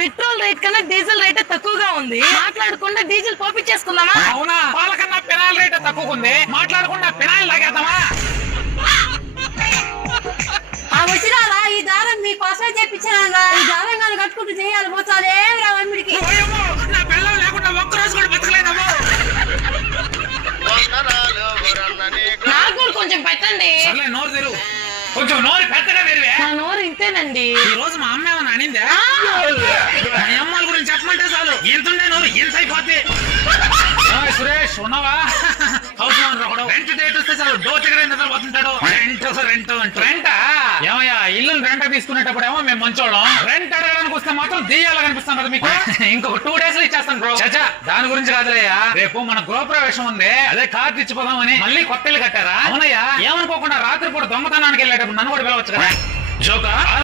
Petrol rate కన్నా diesel rate తక్కువగా ఉంది. మాట్లాడకుండా డీజిల్ పోపించేసుకుందామా? అవునా? వాళ్ళకన్నా పెనాల్ రేట్ తక్కువ ఉంది, మాట్లాడకుండా పెనాయిల్ లాగేద్దామా? వచ్చినారా ఈ దారం మీకోసమే తెప్పించాను. ఈ దారం కానీ కట్టుకుంటూ చేయాలి పోతాదే రావమ్మిడికి. నా పిల్లలు లేకుండా ఒక్కరోజు కూడా బతకలేదమ్మా. నాకు కూడా కొంచెం పెట్టండి. సర్లే, నోరు తెరువు. కొంచెం నోరు పెద్దగా తెరివే. నా నోరు ఇంతేనండి. ఈ రోజు మా అమ్మ ఏమన్నా అనిందా? మా అమ్మాల గురించి చెప్పమంటే చాలు ఎంతుండే నోరు ఎంత అయిపోద్ది. సురేష్ ఉన్నావా? హౌస్ ఓనర్ ఒకడు రెంట్ డేట్ వస్తే చాలు డోర్ దగ్గర నిద్రపోతుంటాడు. రెంట్ ఏమయ్యా, ఇల్లు రెంట్ తీసుకునేటప్పుడు ఏమో మేము మంచోళ్ళం, రెంట్ అడగడానికి వస్తే మాత్రం దెయ్యాలా కనిపిస్తాం కదా మీకు. ఇంకొక 2 days లో ఇచ్చేస్తాను బ్రో. చచ్చా, దాని గురించి కాదులయ్యా, రేపు మన గృహప్రవేశం ఉంది, అదే కార్డు ఇచ్చిపోదామని. మళ్ళీ కొత్త ఇల్లు కట్టారా? అవునయ్యా, ఏమనుకోకుండా రాత్రిపూట దొంగతనానికి వెళ్ళేటప్పుడు నన్ను కూడా పిలవచ్చు కదా. జోకా?